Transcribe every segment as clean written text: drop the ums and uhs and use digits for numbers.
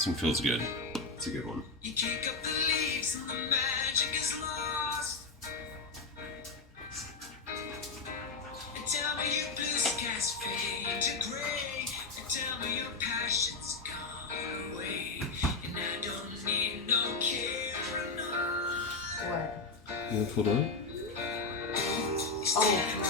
This one feels good. It's a good one. You kick up the leaves and the magic is lost. And tell me your blue skies fade to gray. And tell me your passion's gone away. And I don't need no care or none. What? You want to pull down? Oh, yeah.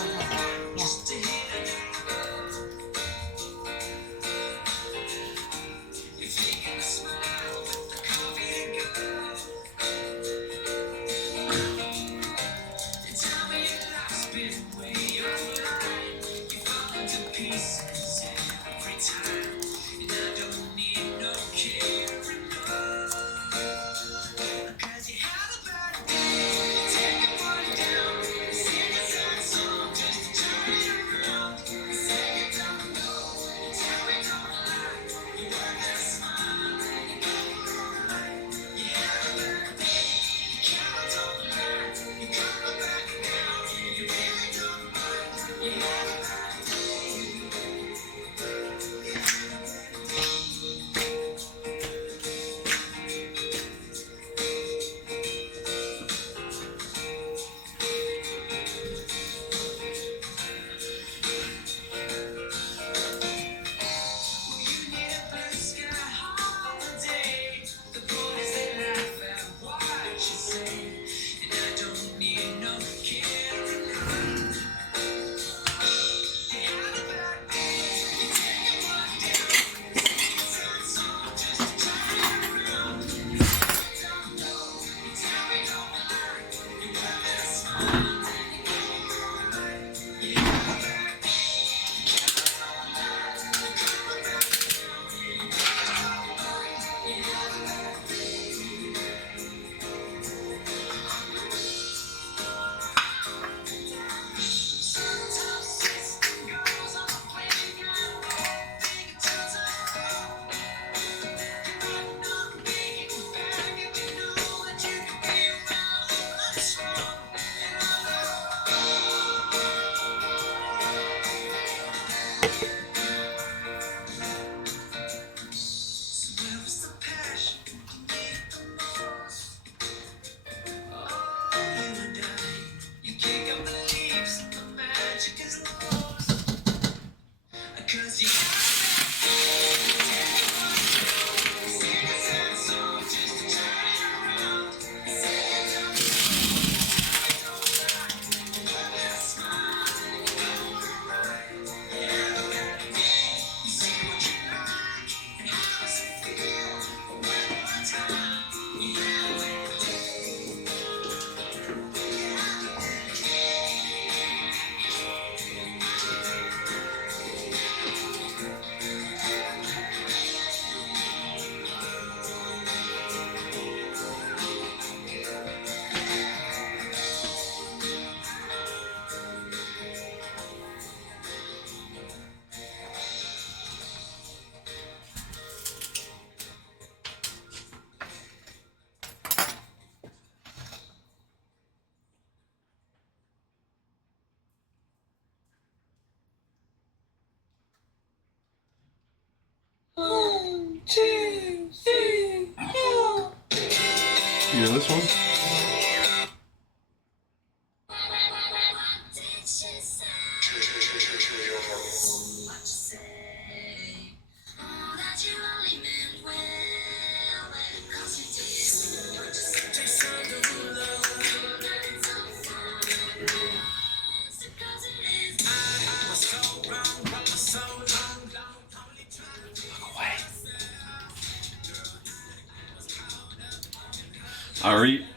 You know this one?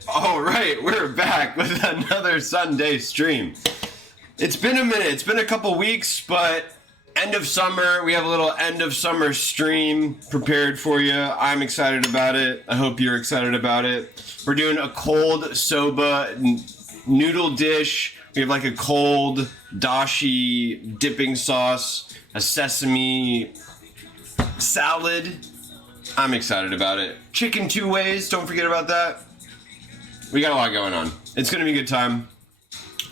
All right, we're back with another Sunday stream. It's been a minute, it's been a couple weeks, but end of summer, we have a little end of summer stream prepared for you. I'm excited about it. I hope you're excited about it. We're doing a cold soba noodle dish. We have like a cold dashi dipping sauce, a sesame salad. I'm excited about it. Chicken 2 ways, don't forget about that. We got a lot going on. It's going to be a good time.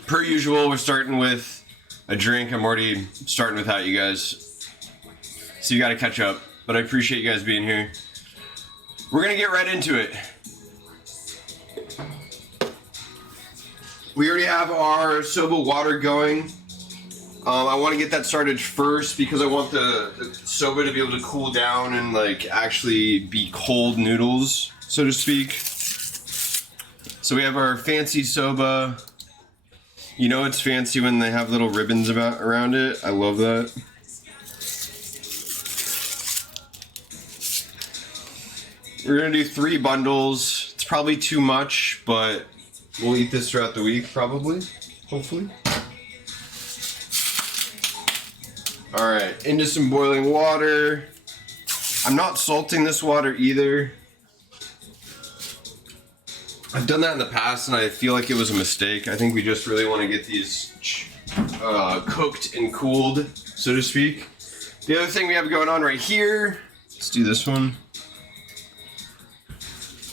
Per usual, we're starting with a drink. I'm already starting without you guys, so you got to catch up. But I appreciate you guys being here. We're gonna get right into it. We already have our Soba water going. I want to get that started first because I want the soba to be able to cool down and like actually be cold noodles, so to speak. So we have our fancy soba. You know it's fancy when they have little ribbons around it. I love that. We're gonna do 3 bundles. It's probably too much, but we'll eat this throughout the week, probably, hopefully. All right, into some boiling water. I'm not salting this water either. I've done that in the past and I feel like it was a mistake. I think we just really want to get these cooked and cooled, so to speak. The other thing we have going on right here, let's do this one,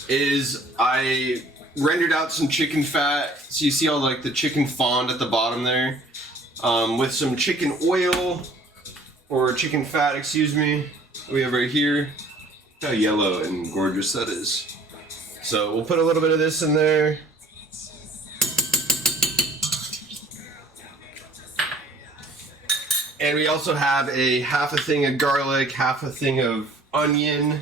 is I rendered out some chicken fat. So you see all like the chicken fond at the bottom there, with some chicken oil, or chicken fat, excuse me, we have right here. Look how yellow and gorgeous that is. So we'll put a little bit of this in there. And we also have a half a thing of garlic, half a thing of onion.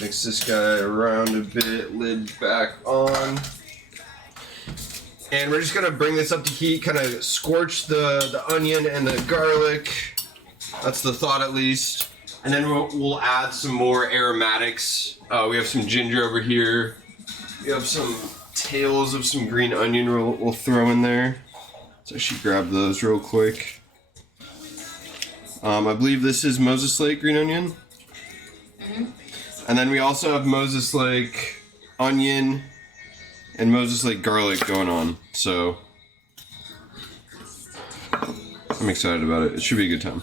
Mix this guy around a bit, lid back on. And we're just gonna bring this up to heat, kind of scorch the onion and the garlic. That's the thought, at least. And then we'll add some more aromatics. We have some ginger over here. We have some tails of some green onion we'll throw in there. Let's actually grab those real quick. I believe this is Moses Lake green onion. Mm-hmm. And then we also have Moses Lake onion and Moses Lake garlic going on. So I'm excited about it. It should be a good time.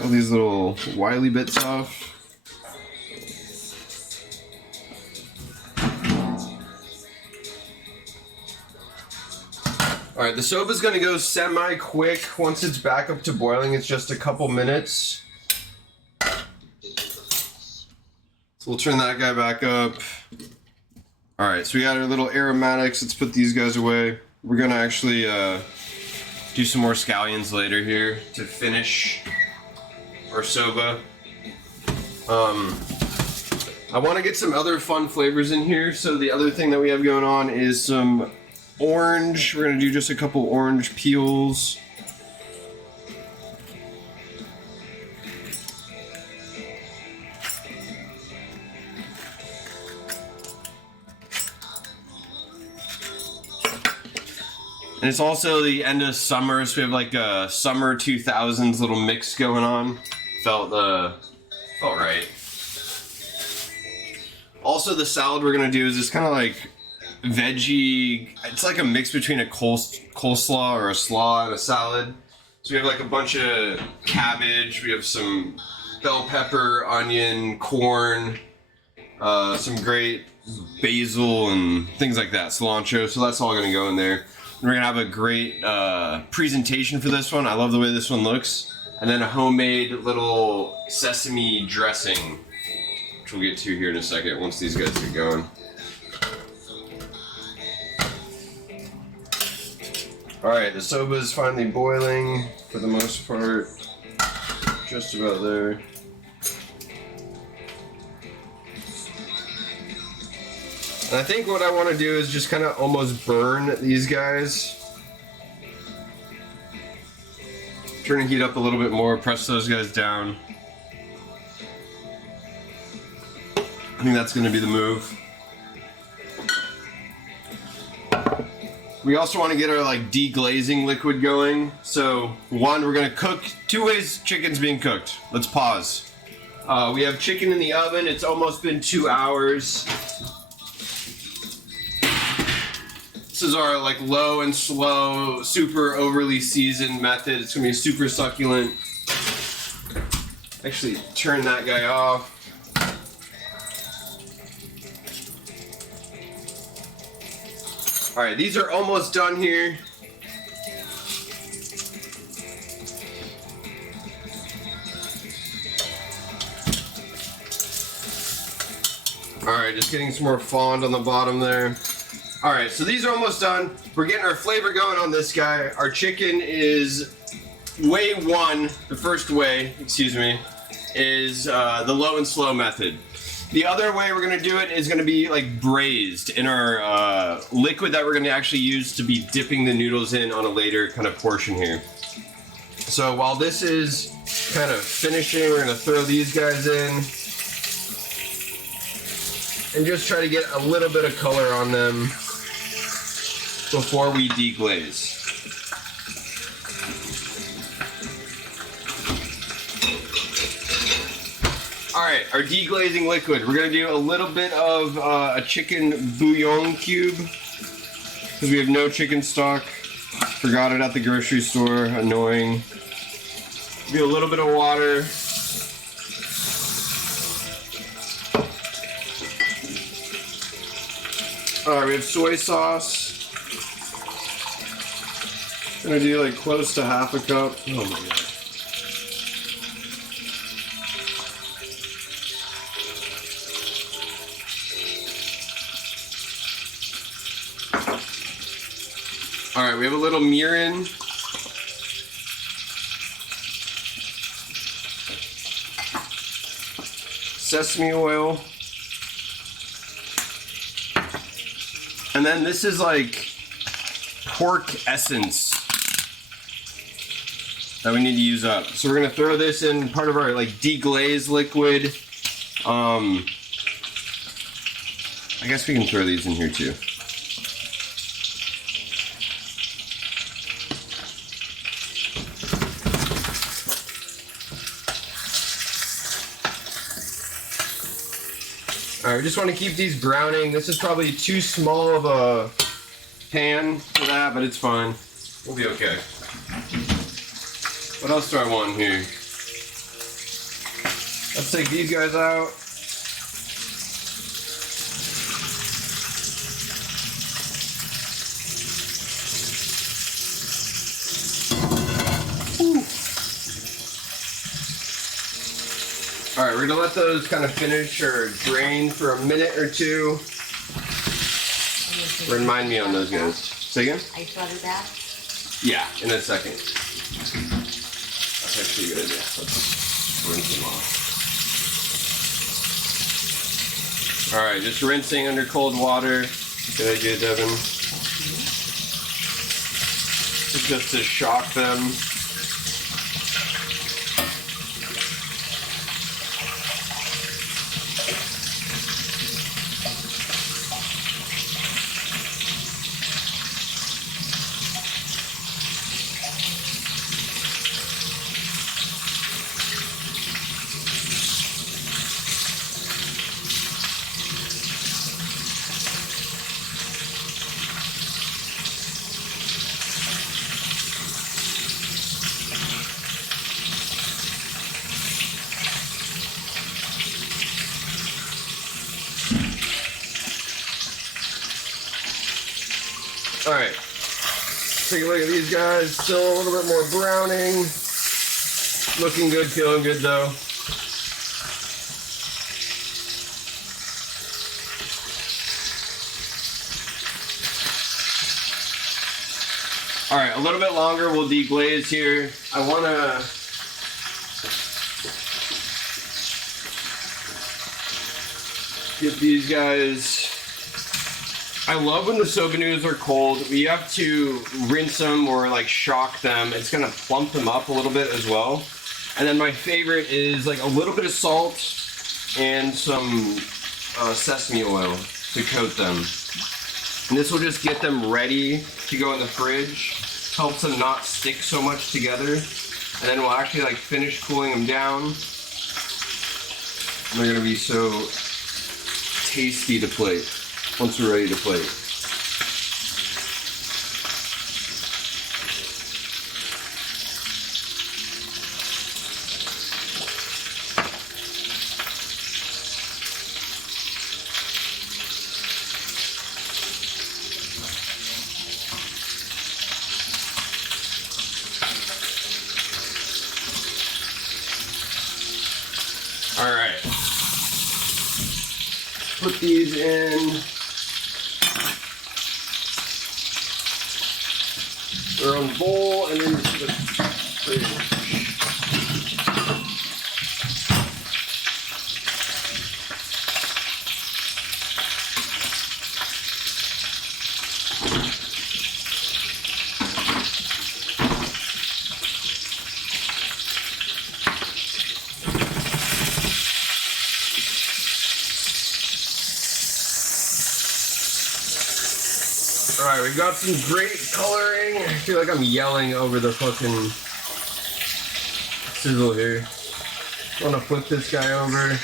All these little wily bits off. Alright, the soba's gonna go semi-quick. Once it's back up to boiling, it's just a couple minutes. So we'll turn that guy back up. Alright, so we got our little aromatics. Let's put these guys away. We're gonna actually do some more scallions later here to finish our soba. I want to get some other fun flavors in here. So the other thing that we have going on is some orange. We're gonna do just a couple orange peels. And it's also the end of summer, so we have like a summer 2000s little mix going on. Felt right. Also, the salad we're gonna do is just kind of like veggie. It's like a mix between a coleslaw or a slaw and a salad. So we have like a bunch of cabbage. We have some bell pepper, onion, corn, some great basil and things like that, cilantro. So that's all gonna go in there. And we're gonna have a great presentation for this one. I love the way this one looks. And then a homemade little sesame dressing, which we'll get to here in a second once these guys get going. Alright, the soba is finally boiling for the most part. Just about there. And I think what I want to do is just kind of almost burn these guys. Turn the heat up a little bit more, press those guys down. I think that's going to be the move. We also want to get our like deglazing liquid going. So one, we're going to cook 2 ways chicken's being cooked. Let's pause. We have chicken in the oven. It's almost been 2 hours. This is our like low and slow, super overly seasoned method. It's gonna be super succulent. Actually, turn that guy off. All right, these are almost done here. Alright, just getting some more fond on the bottom there. Alright, so these are almost done. We're getting our flavor going on this guy. Our chicken is way one, the first way, excuse me, is the low and slow method. The other way we're gonna do it is gonna be like braised in our liquid that we're gonna actually use to be dipping the noodles in on a later kind of portion here. So while this is kind of finishing, we're gonna throw these guys in and just try to get a little bit of color on them before we deglaze. Alright, our deglazing liquid. We're going to do a little bit of a chicken bouillon cube because we have no chicken stock. Forgot it at the grocery store. Annoying. Do a little bit of water. Alright, we have soy sauce. Gonna do like close to half a cup. Oh my god. Alright, we have a little mirin. Sesame oil. And then this is like pork essence that we need to use up. So we're gonna throw this in part of our like deglaze liquid. I guess we can throw these in here too. Alright, we just want to keep these browning. This is probably too small of a pan for that, but it's fine. We'll be okay. What else do I want here? Let's take these guys out. Alright, we're gonna let those kind of finish or drain for a minute or two. Remind me on those guys. Say again? Ice water bath? Yeah, in a second. That's actually a good idea. Let's rinse them off. Alright, just rinsing under cold water. Good idea, Devin. Just to shock them. Alright, take a look at these guys, still a little bit more browning. Looking good, feeling good though. Alright, a little bit longer, we'll deglaze here. I want to get these guys. I love when the soba noodles are cold. We have to rinse them or like shock them. It's gonna plump them up a little bit as well. And then my favorite is like a little bit of salt and some sesame oil to coat them. And this will just get them ready to go in the fridge. Helps them not stick so much together. And then we'll actually like finish cooling them down. And they're gonna be so tasty to plate once we're ready to plate. All right. put these in their own bowl and into the fridge. Alright, we got some great coloring. I feel like I'm yelling over the fucking sizzle here. I want to flip this guy over.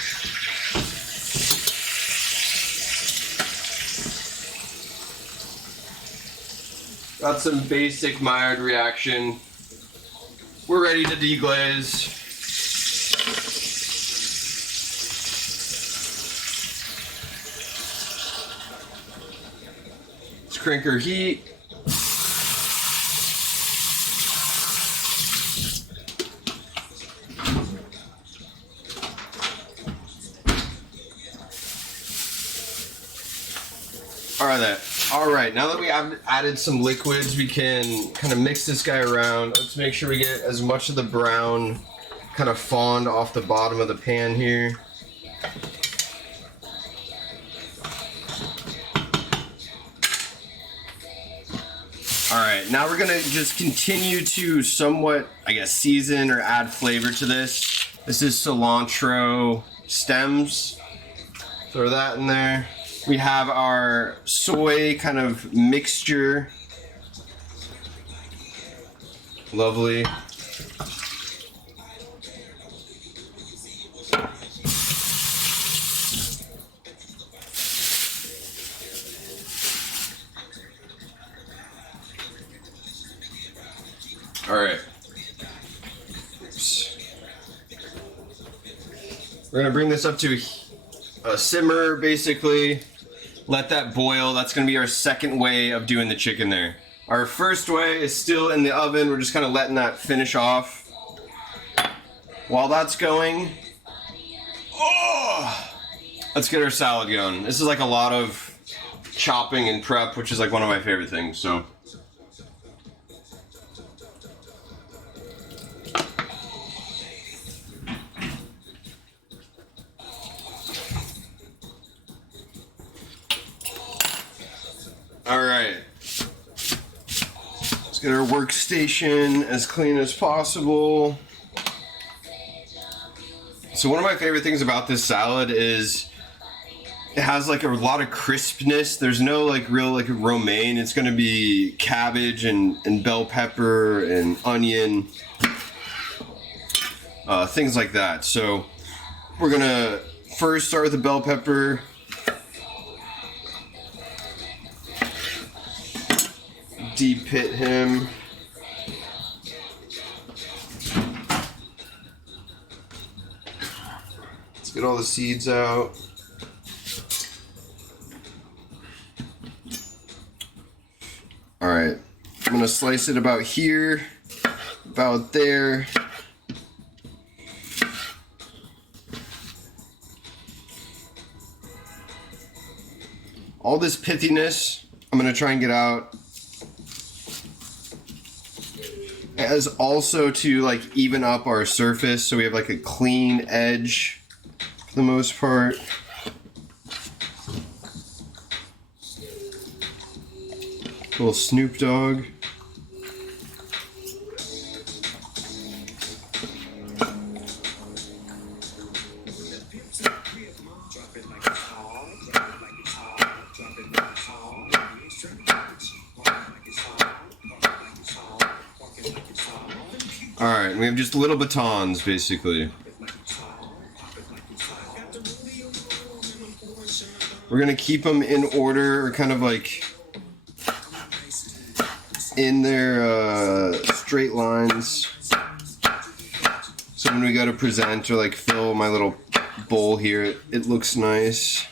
Got some basic Maillard reaction. We're ready to deglaze. Crank our heat. Alright, now that we have added some liquids, we can kind of mix this guy around. Let's make sure we get as much of the brown kind of fond off the bottom of the pan here. Alright, now we're gonna just continue to somewhat, I guess, season or add flavor to this. This is cilantro stems. Throw that in there. We have our soy kind of mixture. Lovely. All right. Oops. We're gonna bring this up to a simmer, basically. Let that boil. That's gonna be our second way of doing the chicken there. Our first way is still in the oven. We're just kind of letting that finish off. While that's going, let's get our salad going. This is like a lot of chopping and prep, which is like one of my favorite things. So. All right, let's get our workstation as clean as possible. So one of my favorite things about this salad is it has like a lot of crispness. There's no like real like romaine. It's gonna be cabbage and bell pepper and onion, things like that. So we're gonna first start with the bell pepper. Deep pit him. Let's get all the seeds out. All right, I'm gonna slice it about here, about there. All this pithiness, I'm gonna try and get out. As also to like even up our surface so we have like a clean edge for the most part. Little Snoop Dogg. Alright, we have just little batons, basically. We're gonna keep them in order, or kind of like in their straight lines. So when we go to present or like fill my little bowl here, it looks nice.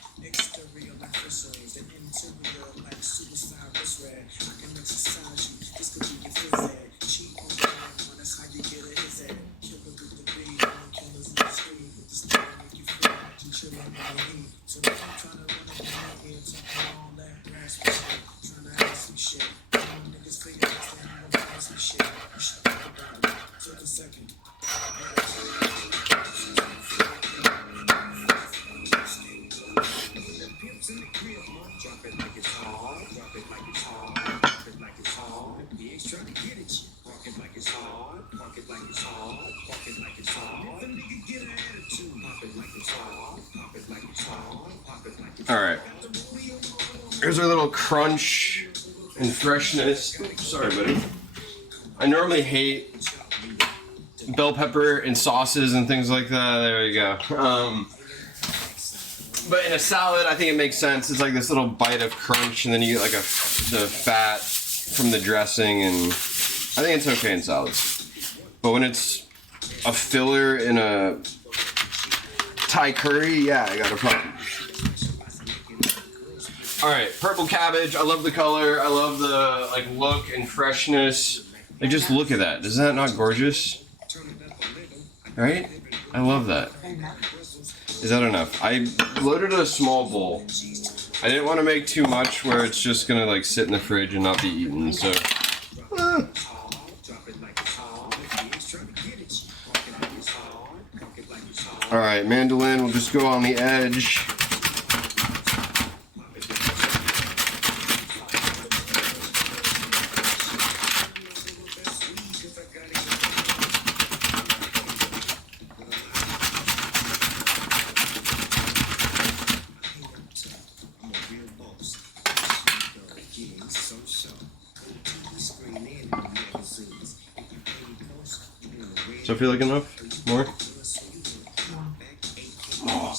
Alright. Here's our little crunch and freshness. Oops, sorry, buddy. I normally hate bell pepper and sauces and things like that. There we go. But in a salad, I think it makes sense. It's like this little bite of crunch, and then you get like the fat from the dressing, and I think it's okay in salads. But when it's a filler in a Thai curry, yeah, I got a problem. All right, purple cabbage. I love the color. I love the like look and freshness. Like, just look at that. Is that not gorgeous? Right? I love that. Is that enough? I loaded a small bowl. I didn't want to make too much where it's just gonna like sit in the fridge and not be eaten. So. All right, mandolin. We'll just go on the edge. So I feel like enough? More? Oh.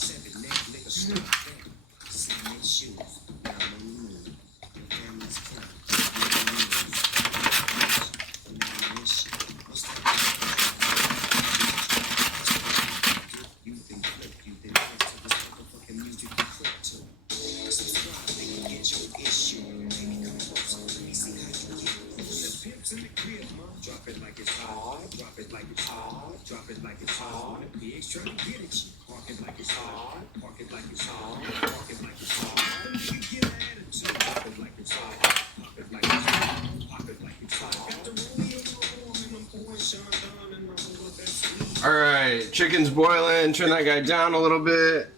Alright, chicken's boiling. Turn that guy down a little bit.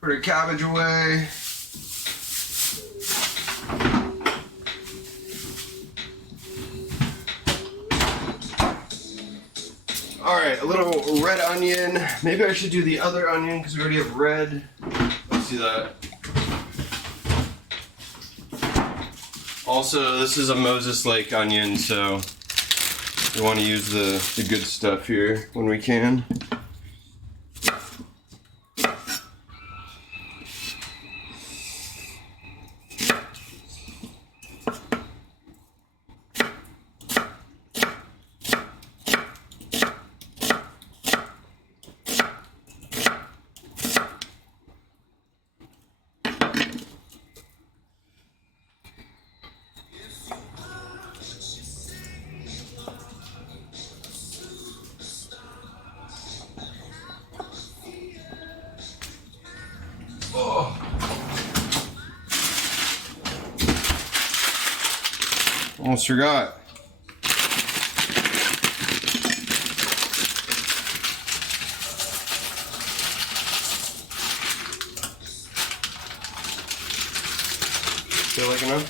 Put our cabbage away. Alright, a little red onion. Maybe I should do the other onion because we already have red. Let's see that. Also, this is a Moses Lake onion, so we want to use the good stuff here when we can. Almost forgot. Feel like enough?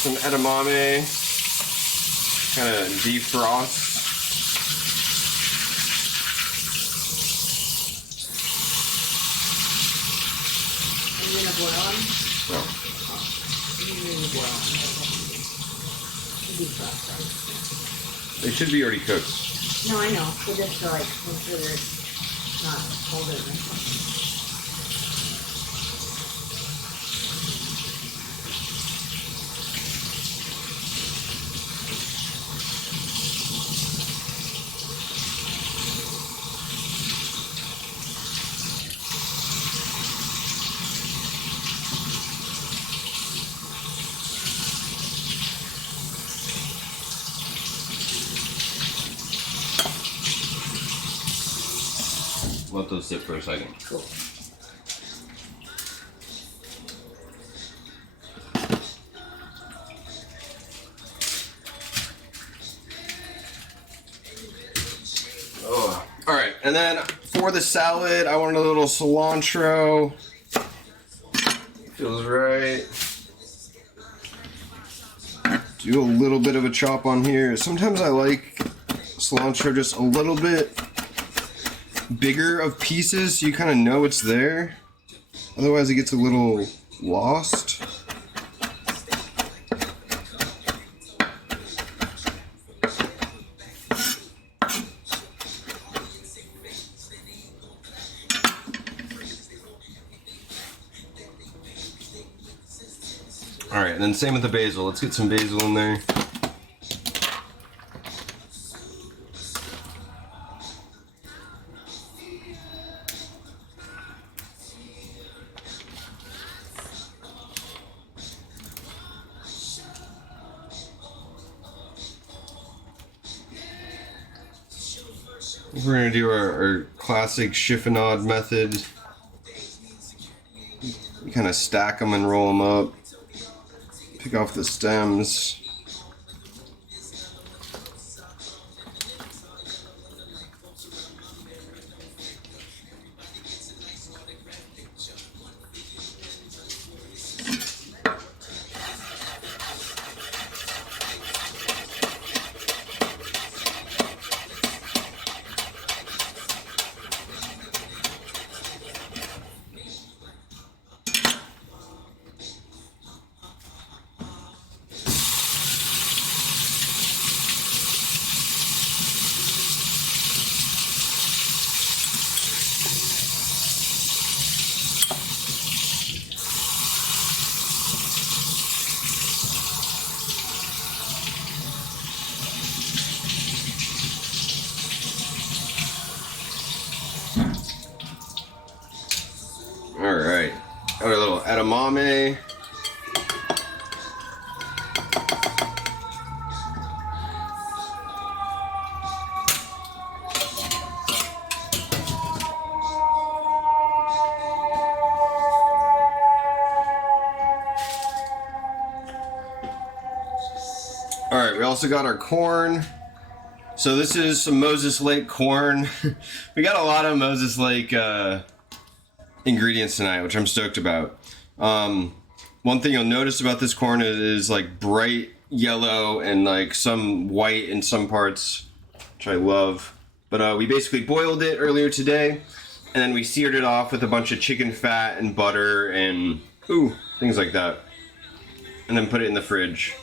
Some edamame, kind of defrost. Boil them? No. They should be already cooked. No, I know. But just to like make sure they're not cold in there. let those sit for a second. Cool. Oh, all right. And then for the salad, I wanted a little cilantro. Feels right. Do a little bit of a chop on here. Sometimes I like cilantro just a little bit bigger of pieces so you kind of know it's there. Otherwise it gets a little lost. Alright, and then same with the basil. Let's get some basil in there. We're gonna do our classic chiffonade method. You kind of stack them and roll them up. Pick off the stems. Alright, got our little edamame. Alright, we also got our corn. So this is some Moses Lake corn. We got a lot of Moses Lake ingredients tonight, which I'm stoked about. One thing you'll notice about this corn is like bright yellow and like some white in some parts, which I love. But we basically boiled it earlier today, and then we seared it off with a bunch of chicken fat and butter and things like that. And then put it in the fridge.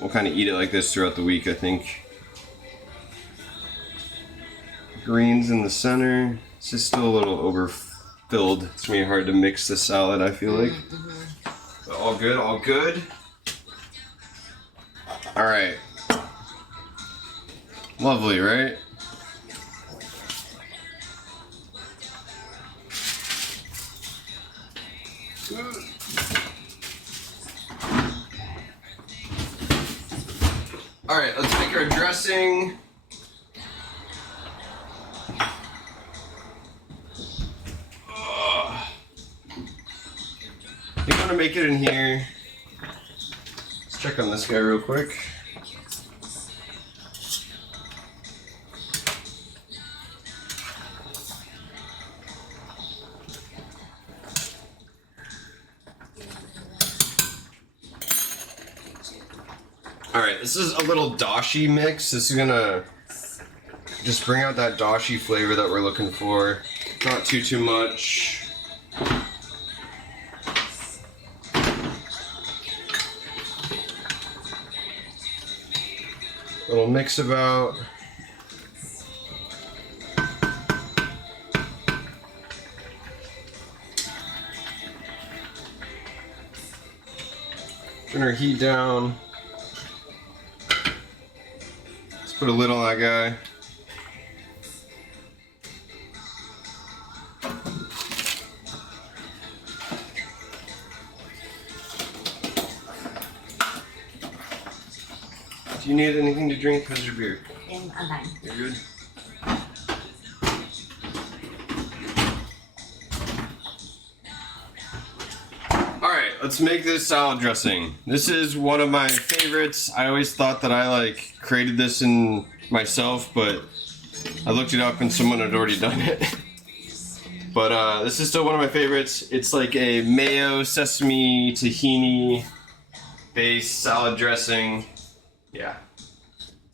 We'll kind of eat it like this throughout the week, I think. Greens in the center. It's just still a little overfilled. It's gonna be hard to mix the salad, I feel like. But all good, all good. Alright. Lovely, right? Alright, let's make our dressing. I think I'm gonna make it in here. Let's check on this guy real quick. Alright, this is a little Dashi mix. This is gonna just bring out that Dashi flavor that we're looking for. Not too much. Little mix about. Turn our heat down. Let's put a lid on that guy. Do you need anything to drink? How's your beer? I'm fine. You're good? let's make this salad dressing. This is one of my favorites. I always thought that I like created this in myself, but I looked it up and someone had already done it. But this is still one of my favorites. It's like a mayo, sesame, tahini based salad dressing. Yeah,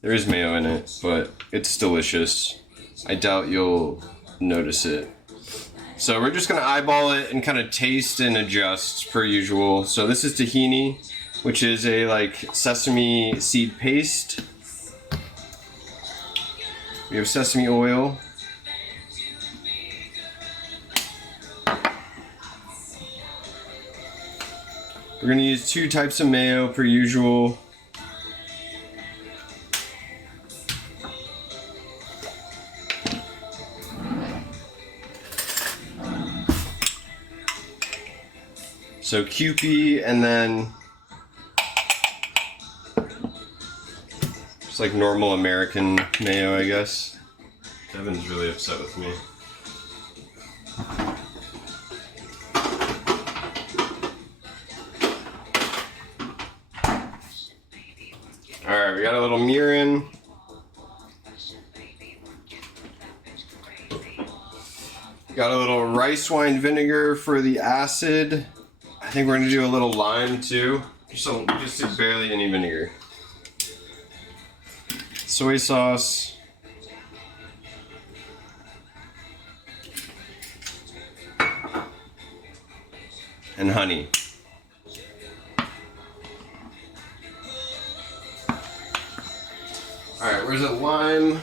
there is mayo in it, but it's delicious. I doubt you'll notice it. So we're just gonna eyeball it and kind of taste and adjust per usual. So this is tahini, which is a like sesame seed paste. We have sesame oil. We're gonna use 2 types of mayo per usual. So Kewpie and then just like normal American mayo, I guess. Devin's really upset with me. Alright, we got a little mirin. Got a little rice wine vinegar for the acid. I think we're gonna do a little lime too. Just barely any vinegar. Soy sauce. And honey. Alright, where's the lime?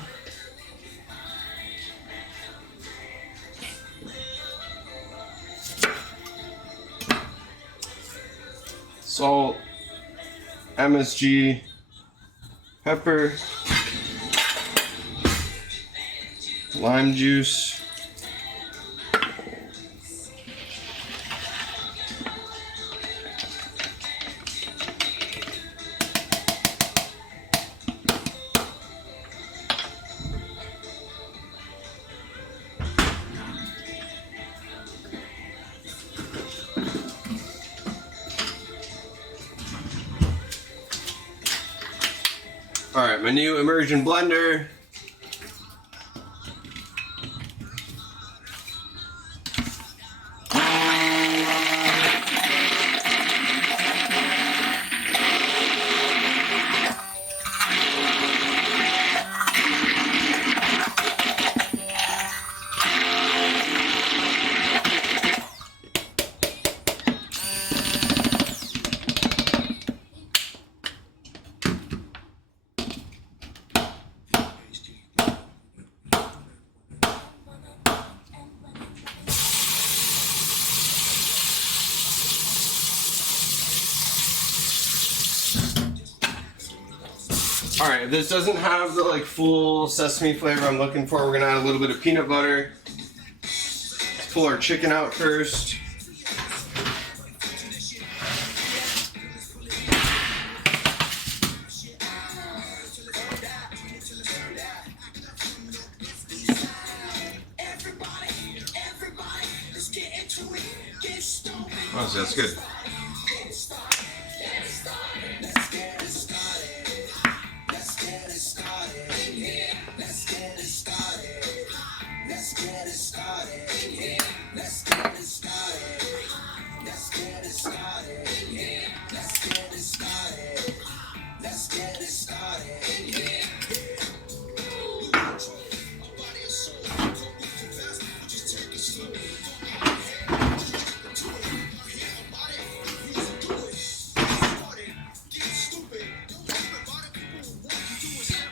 Salt, MSG, pepper, lime juice, Alright, my new immersion blender. Alright, if this doesn't have the like full sesame flavor I'm looking for, we're gonna add a little bit of peanut butter. Let's pull our chicken out first. Oh, so that's good.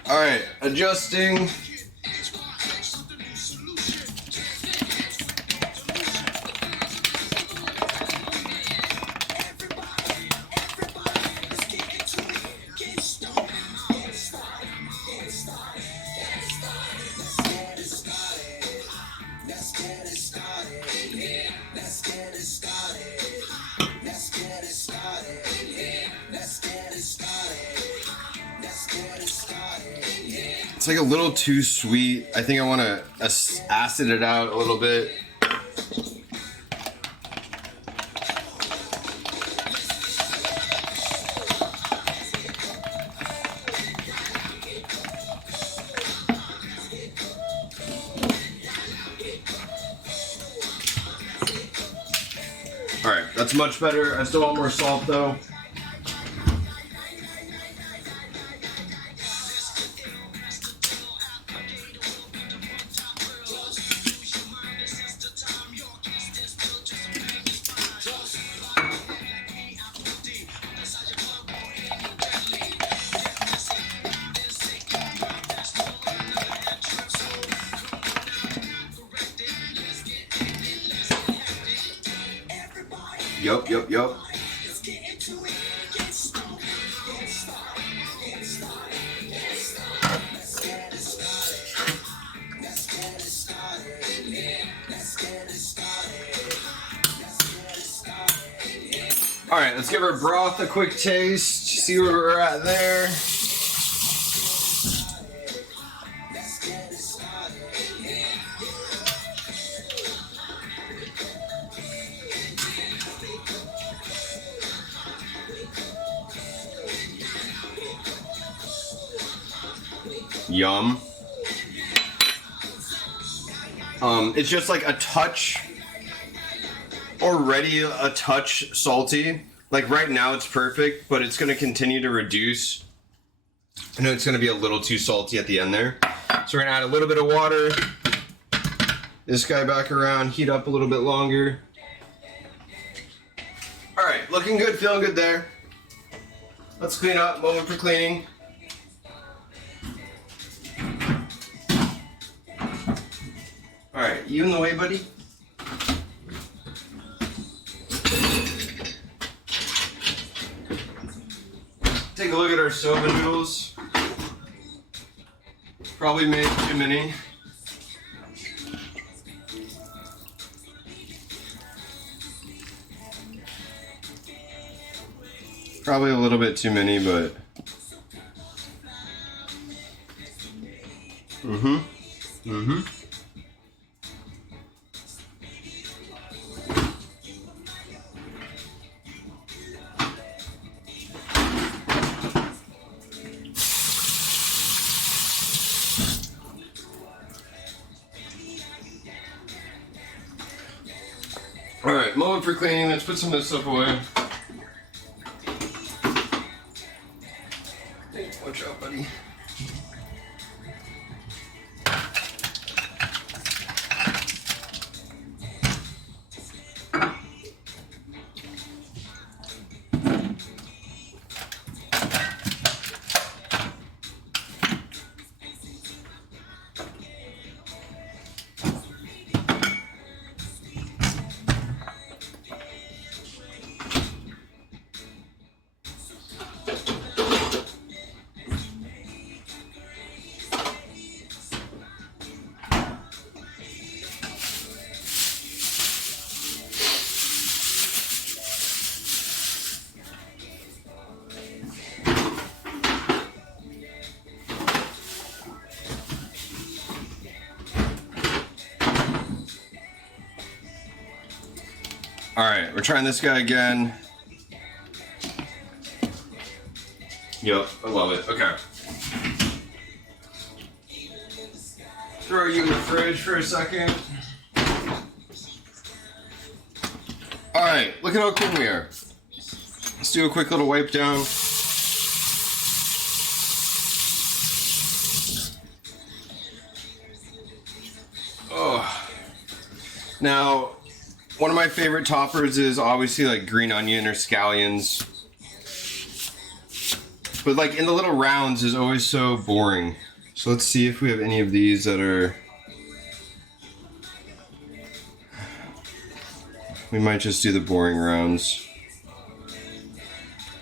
All right, adjusting. It's like a little too sweet. I think I want to acid it out a little bit. That's much better. I still want more salt though. Yup. All right, let's give our broth a quick taste. See where we're at there. Yum. It's just like a touch, already a touch salty. Like right now it's perfect, but it's going to continue to reduce. I know it's going to be a little too salty at the end there. So we're going to add a little bit of water. This guy back around, heat up a little bit longer. All right, looking good, feeling good there. Let's clean up, moment for cleaning. All right, you in the way, buddy? Take a look at our soba noodles. Probably made too many. Probably a little bit too many, but... Alright, moment for cleaning. Let's put some of this stuff away. Hey, watch out, buddy. Alright, we're trying this guy again. Yep, I love it. Okay. Throw you in the fridge for a second. Alright, look at how clean we are. Let's do a quick little wipe down. Oh. Now, one of my favorite toppers is obviously like green onion or scallions. But like in the little rounds is always so boring. So let's see if we have any of these that are... We might just do the boring rounds.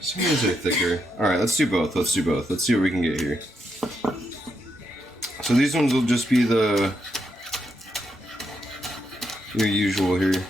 Some of these are thicker. Alright, let's do both. Let's see what we can get here. So these ones will just be your usual here.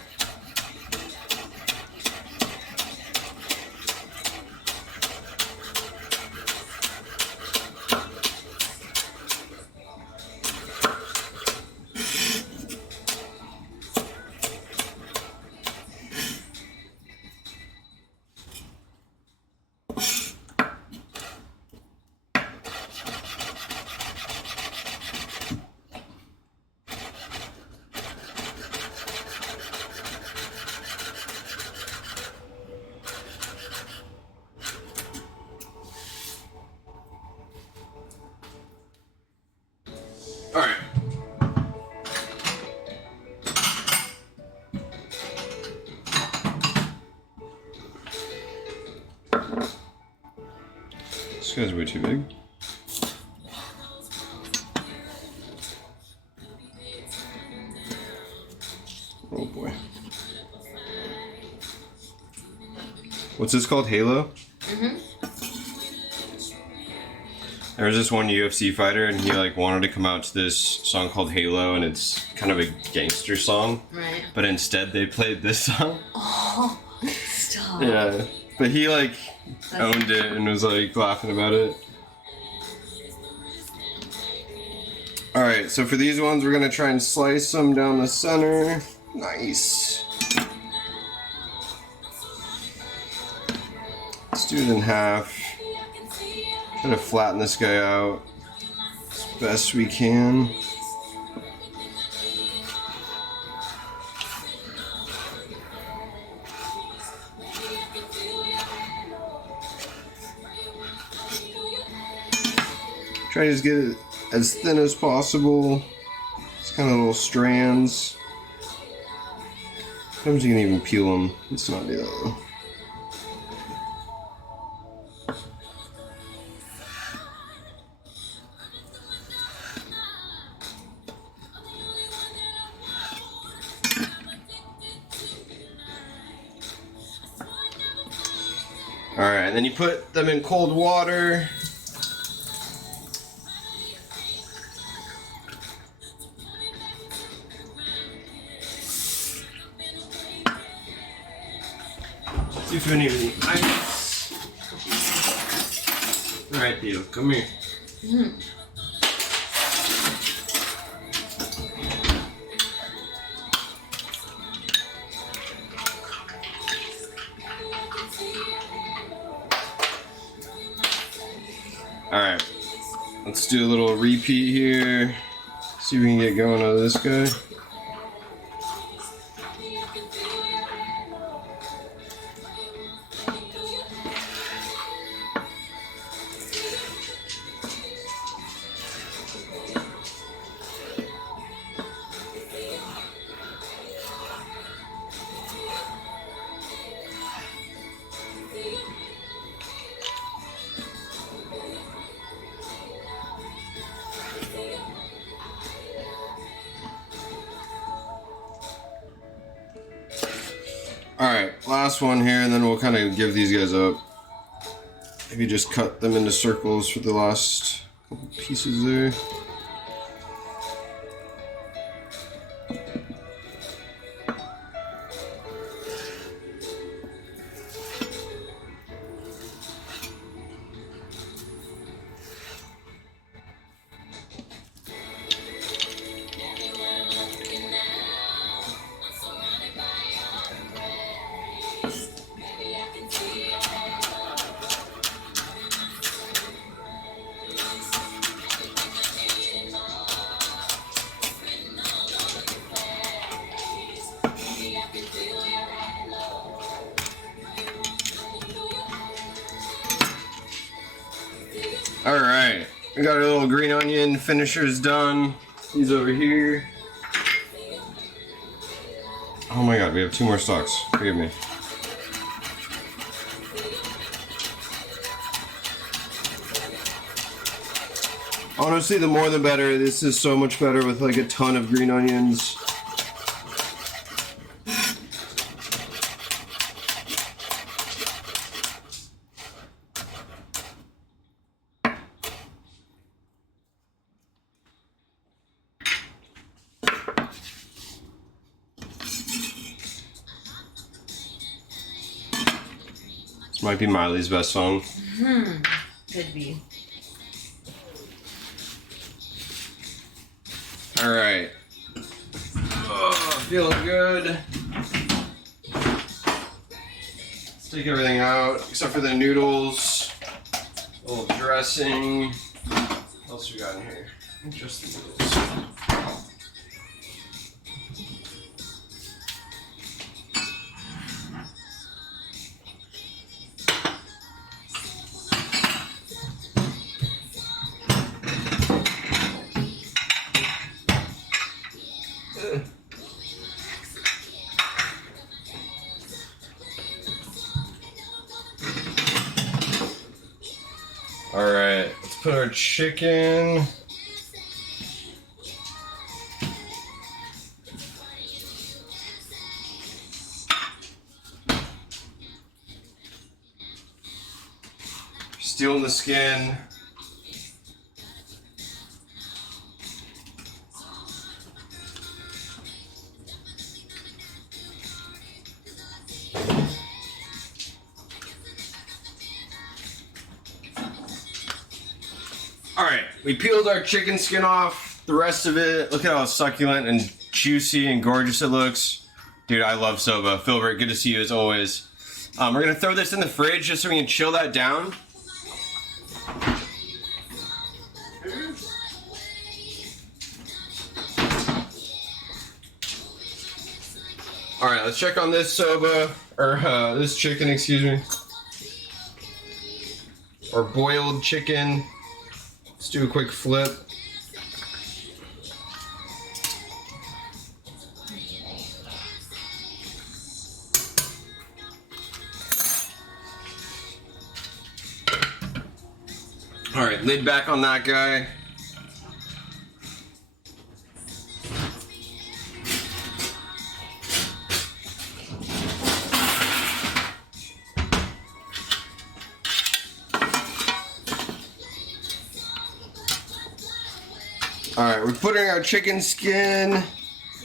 guy's way too big. Oh boy. What's this called? Halo? Mm-hmm. There was this one UFC fighter, and he like wanted to come out to this song called Halo, and it's kind of a gangster song. Right. But instead, they played this song. Oh, stop. Yeah, but he like owned it and was like laughing about it. All right, so for these ones, we're gonna try and slice them down the center. Nice. Let's do it in half. Try to flatten this guy out as best we can. Try to just get it as thin as possible. It's kind of little strands. Sometimes you can even peel them. Let's not do that though. Alright, and then you put them in cold water. See if any of the ice. Alright, Theo, come here. Mm. Alright, let's do a little repeat here. See if we can get going on this guy. Alright, last one here, and then we'll kind of give these guys up. Maybe just cut them into circles for the last couple pieces there. Alright, we got our little green onion finishers done. These over here. Oh my god, we have 2 more stalks. Forgive me. Honestly, the more the better. This is so much better with like a ton of green onions. This might be Miley's best song. Could be. Alright. Oh, feeling good. Let's take everything out, except for the noodles. A little dressing. What else we got in here? Just the noodles. Alright, let's put our chicken. Stealing the skin. Alright, we peeled our chicken skin off. The rest of it, look at how succulent and juicy and gorgeous it looks. Dude, I love soba. Filbert, good to see you as always. We're going to throw this in the fridge just so we can chill that down. Alright, let's check on this soba, or this chicken, excuse me. Or boiled chicken. Let's do a quick flip. Alright, lid back on that guy. Alright, we're putting our chicken skin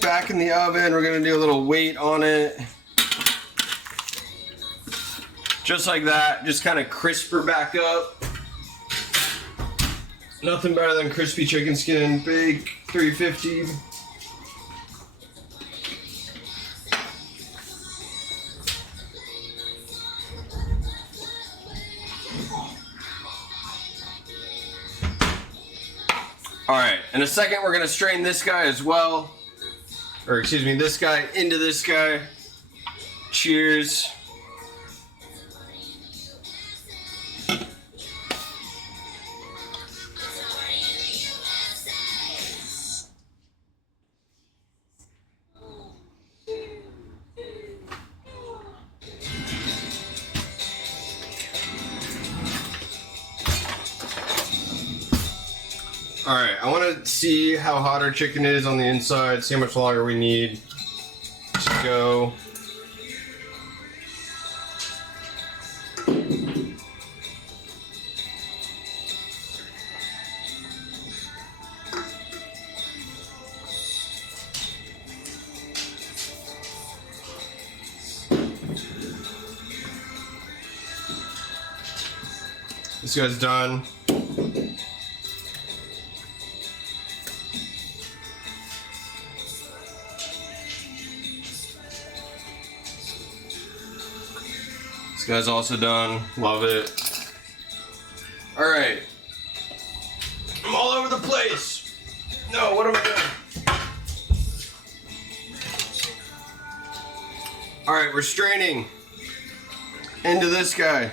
back in the oven. We're going to do a little weight on it. Just like that, just kind of crisp her back up. Nothing better than crispy chicken skin. Big 350. Alright, in a second we're going to strain this guy as well. Or excuse me, this guy into this guy. Cheers. Alright, I want to see how hot our chicken is on the inside, see how much longer we need to go. This guy's done. This guy's also done. Love it. Alright. I'm all over the place. No, what am I doing? Alright, we're straining into this guy.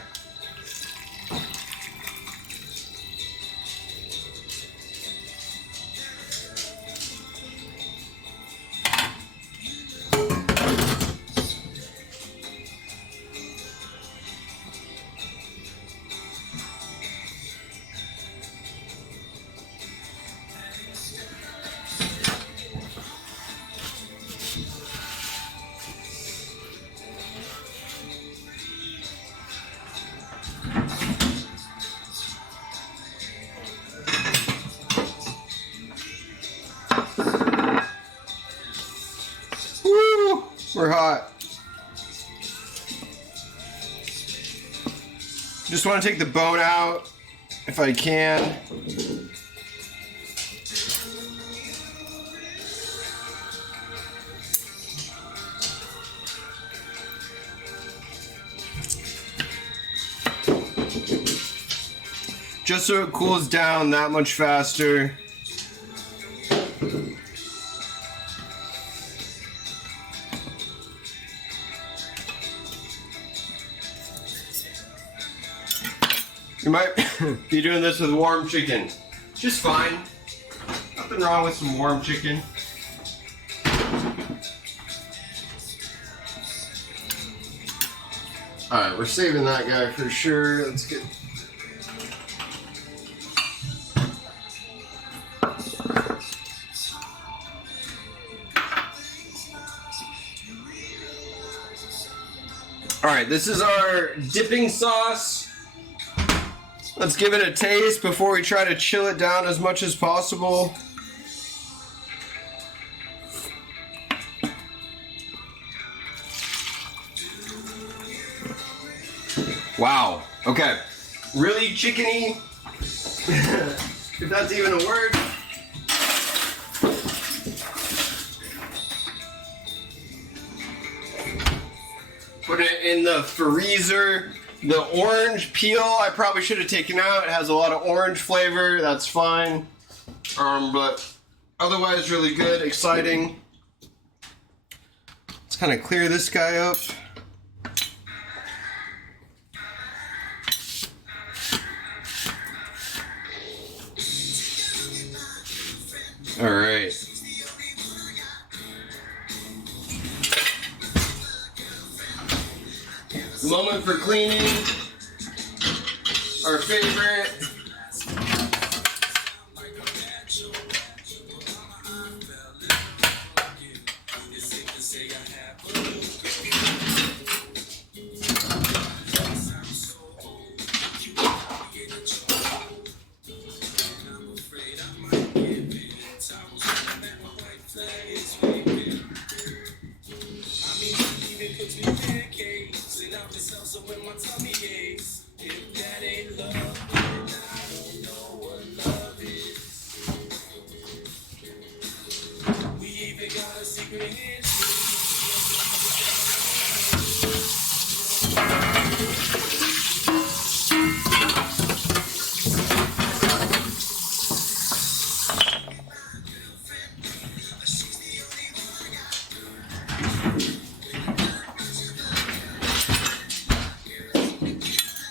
We're hot. Just want to take the bone out if I can. Just so it cools down that much faster. You might be doing this with warm chicken. Just fine. Nothing wrong with some warm chicken. Alright, we're saving that guy for sure. Let's get... Alright, this is our dipping sauce. Let's give it a taste before we try to chill it down as much as possible. Wow. Okay. Really chickeny. If that's even a word. Put it in the freezer. The orange peel I probably should have taken out. It has a lot of orange flavor. That's fine. But otherwise really good, exciting. Let's kind of clear this guy up. All right. Moment for cleaning. Our favorite.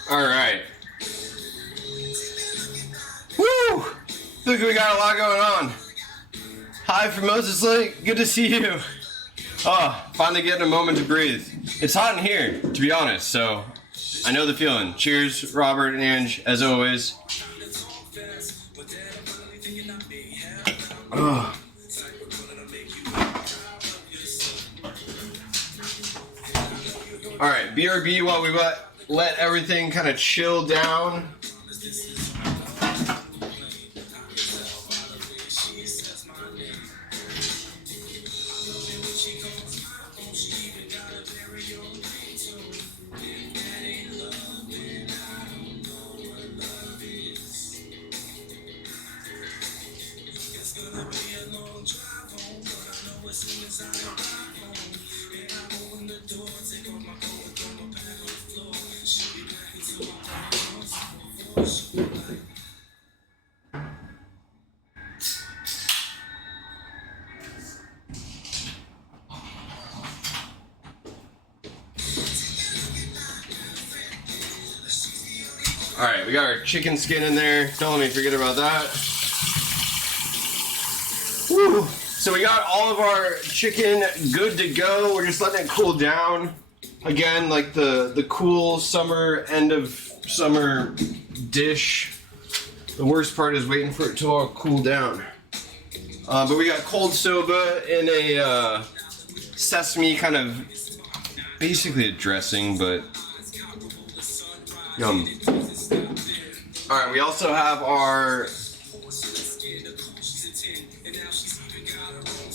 All right. Woo! Look, we got a lot going on. Hi from Moses Lake. Good to see you. Oh, finally getting a moment to breathe. It's hot in here, to be honest, so I know the feeling. Cheers, Robert and Ange, as always. Oh. All right, BRB while we let everything kind of chill down. All right, we got our chicken skin in there. Don't let me forget about that. Woo. So we got all of our chicken good to go. We're just letting it cool down. Again, like the cool summer, end of summer dish. The worst part is waiting for it to all cool down. But we got cold soba in a sesame kind of, basically a dressing, but yum. All right, we also have our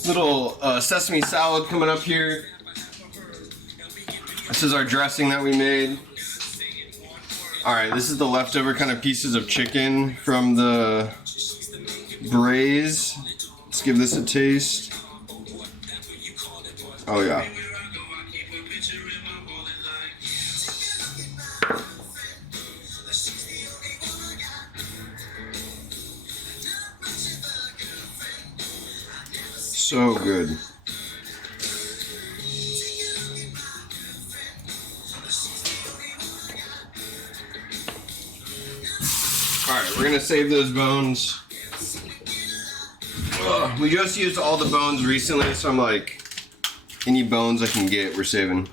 little sesame salad coming up here. This is our dressing that we made. All right, this is the leftover kind of pieces of chicken from the braise. Let's give this a taste. Oh yeah. So good. Alright, we're gonna save those bones. Ugh, we just used all the bones recently, so I'm like, any bones I can get, we're saving.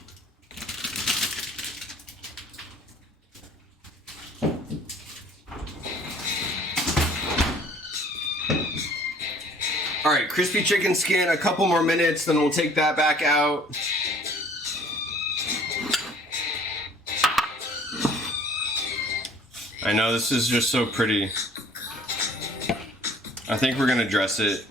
All right, crispy chicken skin, a couple more minutes, then we'll take that back out. I know this is just so pretty. I think we're gonna dress it.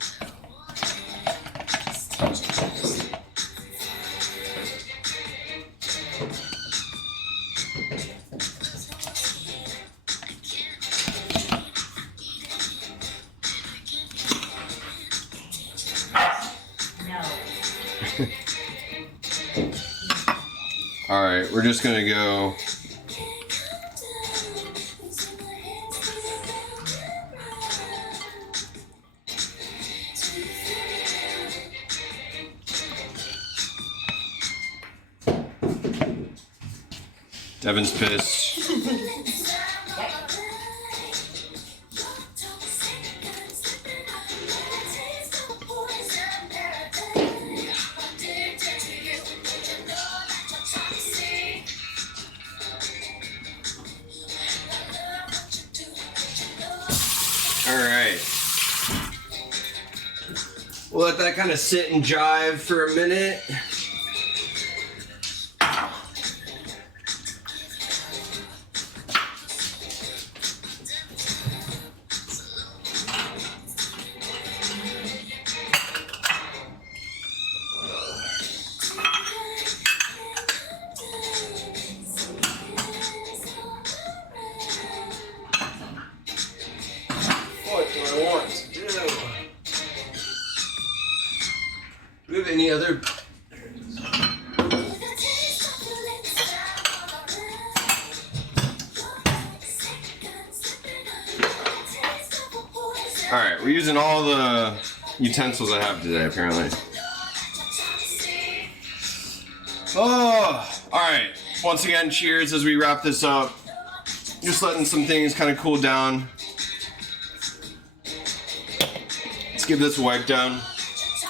All right, we're just gonna go. Devin's pissed. All right. We'll let that kind of sit and jive for a minute. What do I want to do? Do we have any other? Alright, we're using all the utensils I have today, apparently. Oh, alright. Once again, cheers as we wrap this up. Just letting some things kind of cool down. Let's give this a wipe down.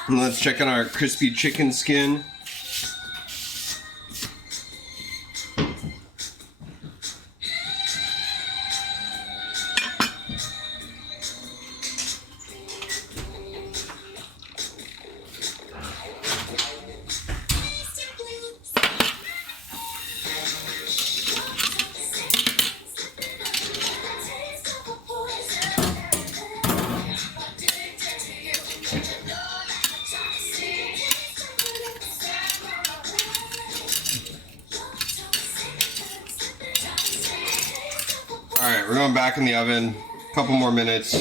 And let's check out our crispy chicken skin. Alright, we're going back in the oven. A couple more minutes.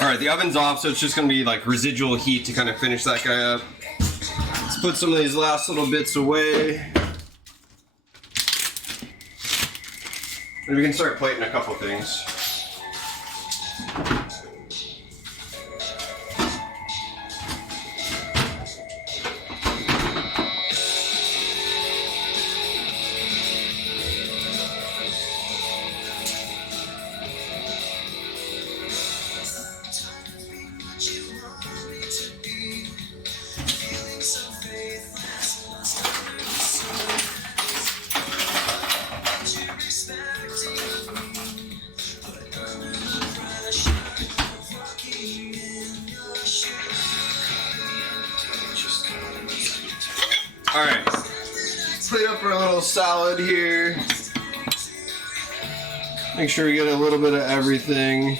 Alright, the oven's off, so it's just going to be like residual heat to kind of finish that guy up. Let's put some of these last little bits away. And we can start plating a couple things. Alright, plate up our little salad here. Make sure we get a little bit of everything.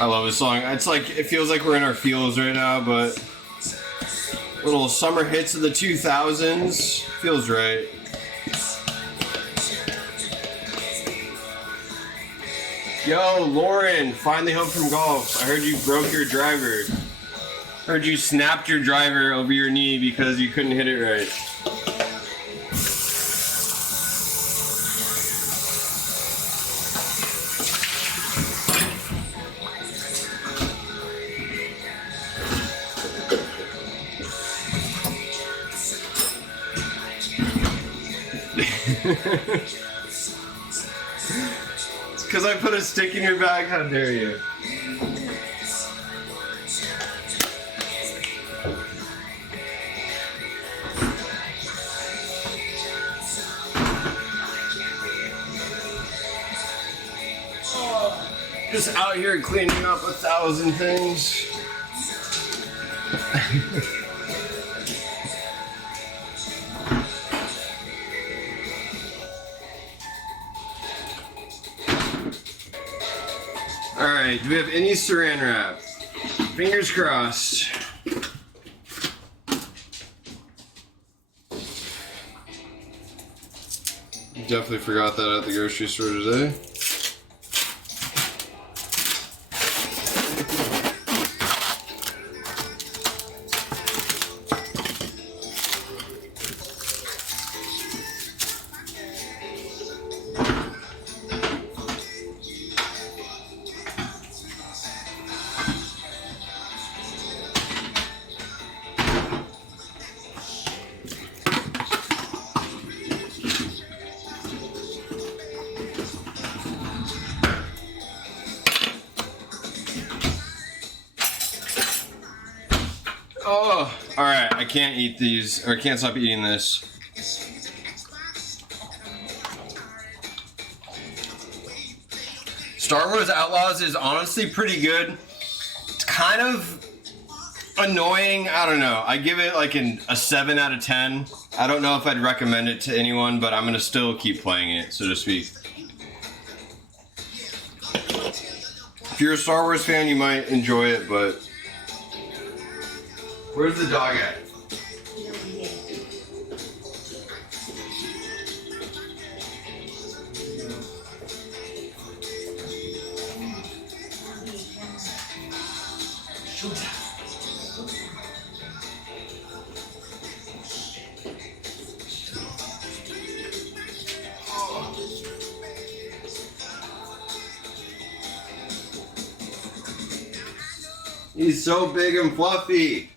I love this song. It's like, it feels like we're in our feels right now, but Little summer hits of the 2000s. Feels right. Yo, Lauren, finally home from golf. I heard you broke your driver. Heard you snapped your driver over your knee because you couldn't hit it right. It's because I put a stick in your bag. How dare you? Just out here cleaning up 1,000 things. Alright, do we have any saran wrap? Fingers crossed. Definitely forgot that at the grocery store today. Oh, alright, I can't eat these, or I can't stop eating this. Star Wars Outlaws is honestly pretty good. It's kind of annoying, I don't know. I give it like a 7 out of 10. I don't know if I'd recommend it to anyone, but I'm gonna still keep playing it, so to speak. If you're a Star Wars fan, you might enjoy it, but... Where's the dog at? He's so big and fluffy.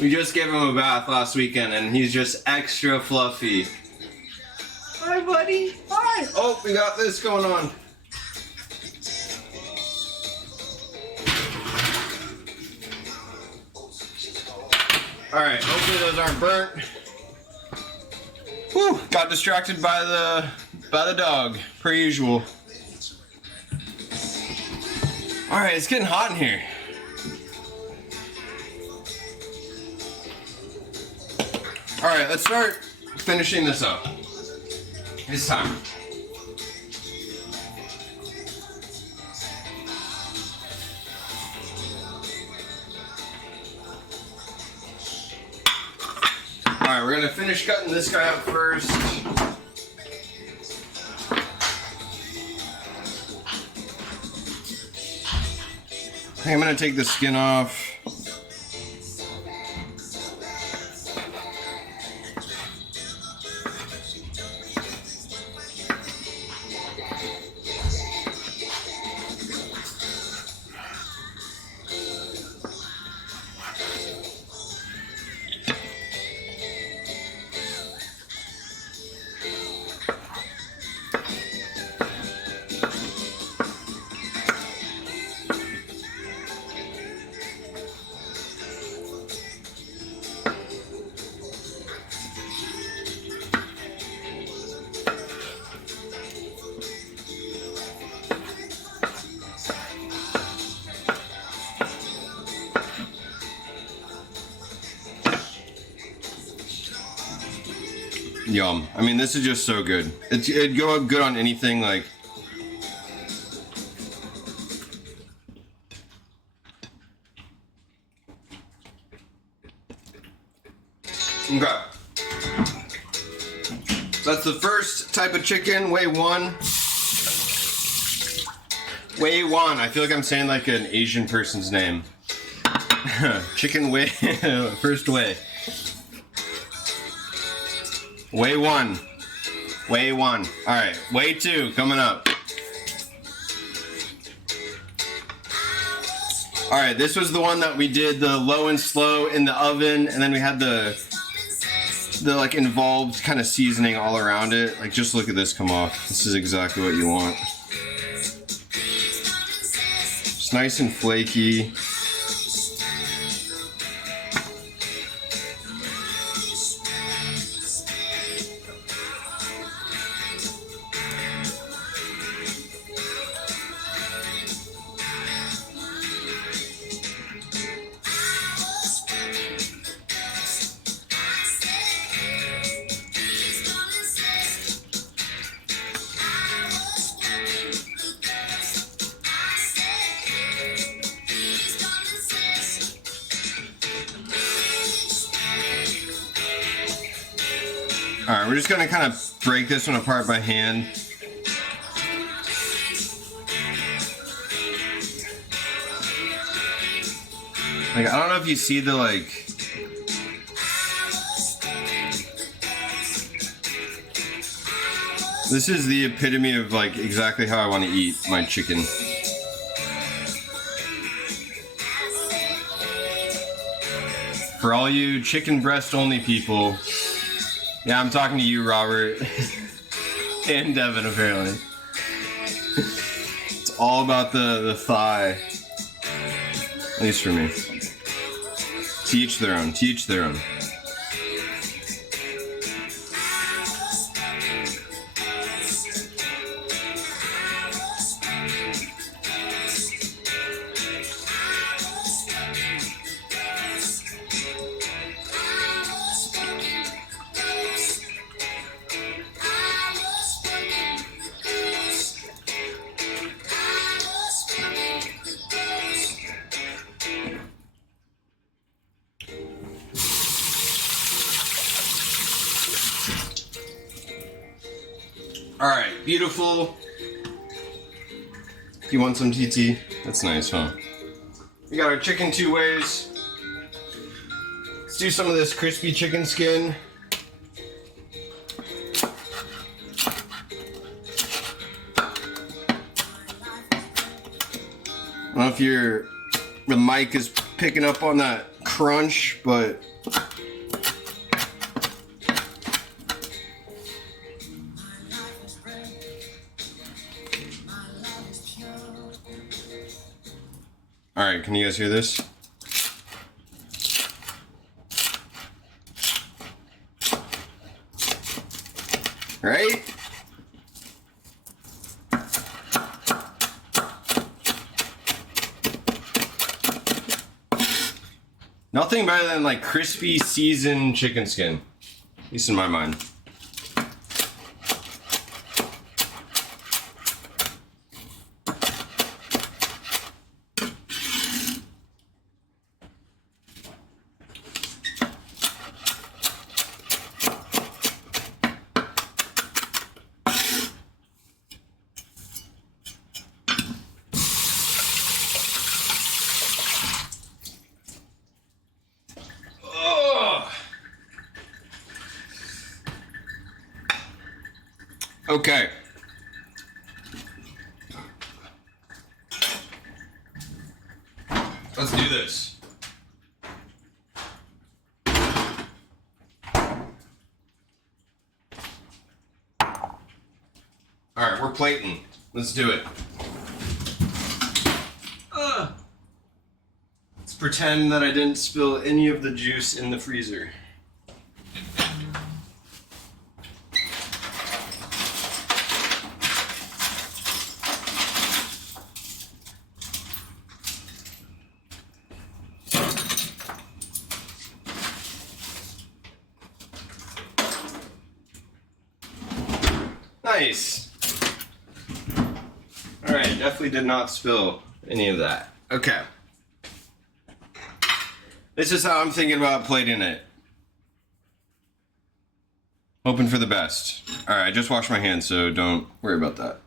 We just gave him a bath last weekend and he's just extra fluffy. Hi, buddy. Hi. Oh, we got this going on. Alright, hopefully those aren't burnt. Whew, got distracted by the dog, per usual. Alright, it's getting hot in here. Alright, let's start finishing this up. It's time. Alright, we're gonna finish cutting this guy up first. I'm gonna take the skin off. Yum. I mean, this is just so good. It'd go good on anything, like... So that's the first type of chicken, way one. Way one. I feel like I'm saying like an Asian person's name. Chicken way. First way. Way one. Way one. Alright, way two coming up. Alright, this was the one that we did the low and slow in the oven, and then we had the like involved kind of seasoning all around it. Like, just look at this come off. This is exactly what you want. It's nice and flaky. Alright, we're just gonna kind of break this one apart by hand. Like, I don't know if you see the, like... This is the epitome of, like, exactly how I want to eat my chicken. For all you chicken breast only people... Yeah, I'm talking to you, Robert. And Devin, apparently. It's all about the thigh. At least for me. To each their own. To each their own. Alright, beautiful. You want some TT? That's nice, huh? We got our chicken two ways. Let's do some of this crispy chicken skin. I don't know if the mic is picking up on that crunch, but alright, can you guys hear this? Right? Nothing better than like crispy seasoned chicken skin. At least in my mind. Okay. Let's do this. Alright, we're plating. Let's do it. Let's pretend that I didn't spill any of the juice in the freezer. Nice. Alright, definitely did not spill any of that. Okay. This is how I'm thinking about plating it. Hoping for the best. All right, I just washed my hands, so don't worry about that.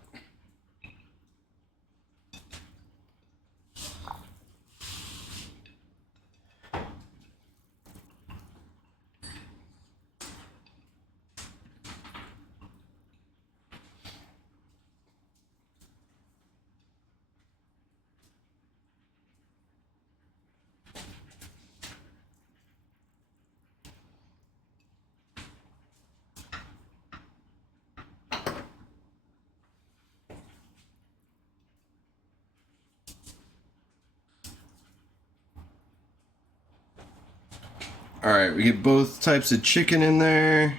All right, we get both types of chicken in there.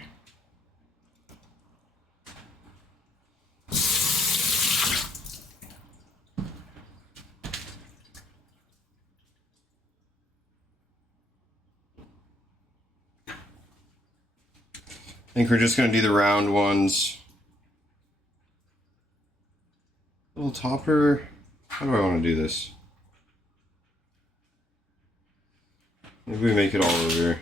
I think we're just gonna do the round ones. Little topper. How do I want to do this? Maybe we make it all over.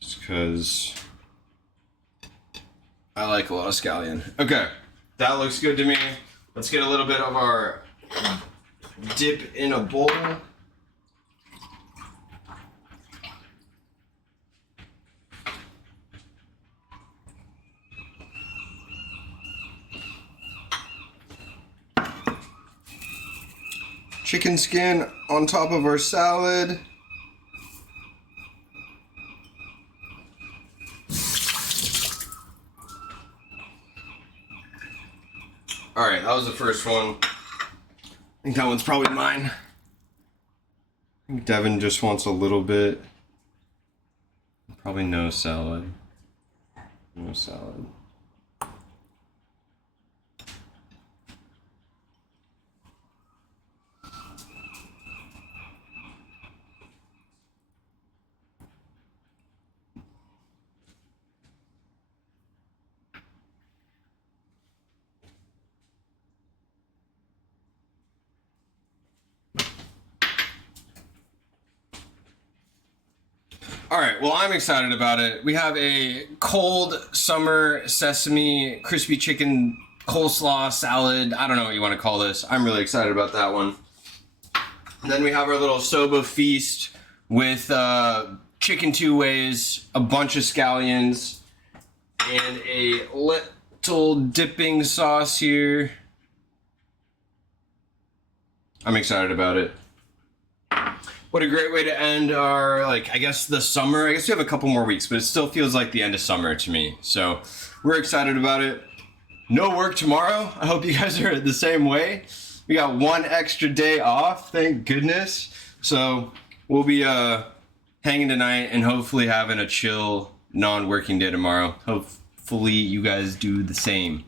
Just because I like a lot of scallion. Okay, that looks good to me. Let's get a little bit of our dip in a bowl. Chicken skin on top of our salad. All right, that was the first one. I think that one's probably mine. I think Devin just wants a little bit. Probably no salad. No salad. All right, well, I'm excited about it. We have a cold summer sesame crispy chicken coleslaw salad. I don't know what you want to call this. I'm really excited about that one. And then we have our little soba feast with chicken two ways, a bunch of scallions, and a little dipping sauce here. I'm excited about it. What a great way to end our, I guess the summer. I guess we have a couple more weeks, but it still feels like the end of summer to me. So we're excited about it. No work tomorrow. I hope you guys are the same way. We got one extra day off, thank goodness. So we'll be hanging tonight and hopefully having a chill, non-working day tomorrow. Hopefully you guys do the same.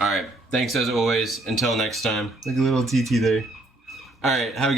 All right, thanks as always. Until next time. Like a little TT there. All right, have a